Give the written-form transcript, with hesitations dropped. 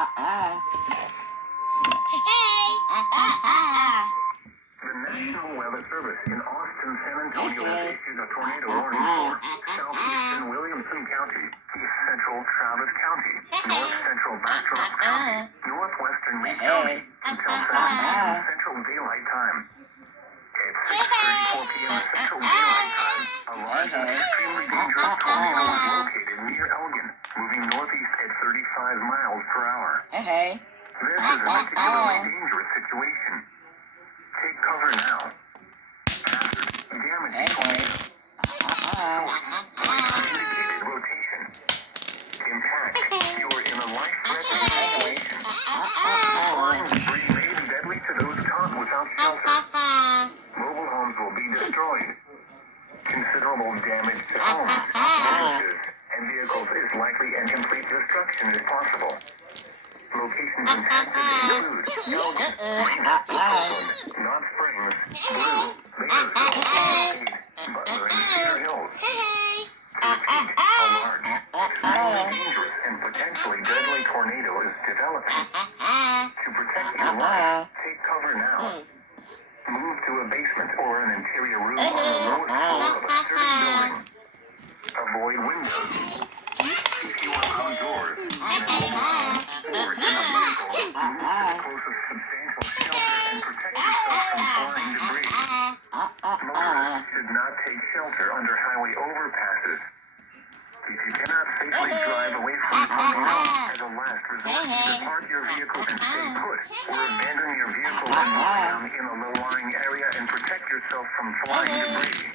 The National Weather Service in Austin, San Antonio has issued a tornado warning for southeastern Williamson County, east central Travis County, north central Bastrop County, northwestern Lee County, until 7 p.m. Central Daylight Time. At 6:34 p.m. Central Daylight Time, a large and extremely dangerous tornado was located near Elgin, moving northeast at 35 miles per hour. This is a particularly dangerous situation. Take cover now. Hazard. Damaging tornado. Source. Indicated rotation. Impact. You're in a life-threatening situation. Flying debris may be deadly to those caught without shelter. Mobile homes will be destroyed. Considerable damage to homes, businesses, and vehicles is likely, and complete destruction is possible. Locations impacted include Elgin, Oakland, Knott Springs, Blue, Bakersfield, Cascade, Butler, and Cedar Hills. To repeat, a large, extremely dangerous, and potentially deadly tornado is developing. To protect your life, take cover now. Move to a basement or an interior room on the lowest floor of a sturdy building. Avoid windows. If you are outdoors, in a mobile home, or in a vehicle, move to the closest substantial shelter and protect yourself from flying debris. Motorists should not take shelter under highway overpasses. If you cannot safely drive away from the tornado, as a last resort, either park your vehicle and stay put, or abandon your vehicle and lie down in a low-lying area and protect yourself from flying debris.